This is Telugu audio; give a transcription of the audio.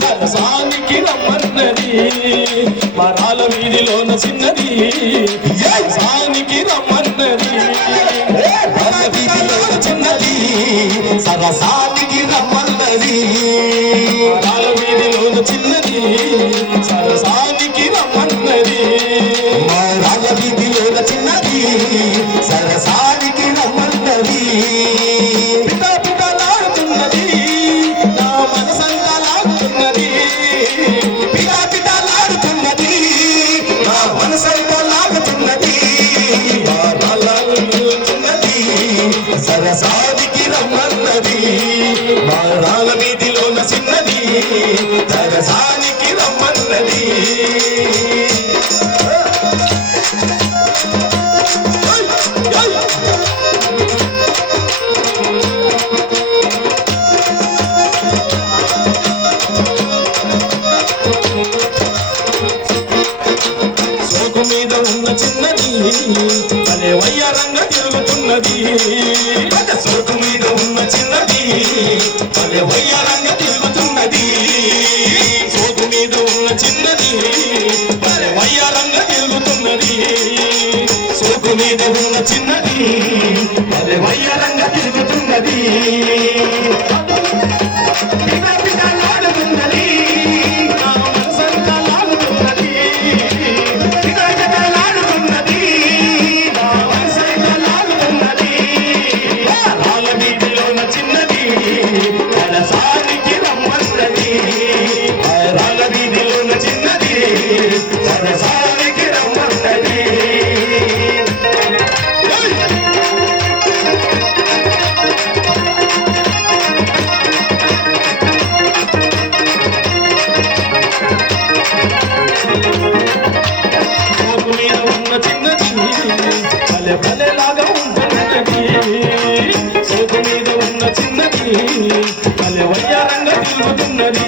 సరసానికి రమ్మన్నది వరాల వీధిలోన చిన్నది సానికి రమ్మన్నది చిన్నది సరసానికి రమ్మన్నది వరాల వీధిలోన చిన్నది సరసానికి రమ్మన్నది వరాల వీధిలోన చిన్నది సరసానికి రమ్మన్నది పితా పితాలాడుతున్నది నా మనసంతా లాగుతున్నది పితా పితాలాడుతున్నది నా మనసంతా లాగుతున్నది లాగుతున్నది సరసానికి రమ్మన్నది వారాల వీధిలోన చిన్నది సరసానికి రమ్మన్నది సోకు మీద ఉన్న చిన్నది అనే వయ్యారంగా తిరుగుతున్నది సోకు మీద ఉన్న చిన్నది అనే వయ్యారంగా తిరుగుతున్నది సోకు మీద ఉన్న చిన్నది అనే వయ్యారంగా తిరుగుతున్నది సోకు మీద ఉన్న చిన్నది అనే వయ్యారంగా తిరుగుతున్నది భలేలాగా ఉంటున్నది సోకు మీద ఉన్న చిన్నది భలే వయ్యారంగా తిరుగుతున్నది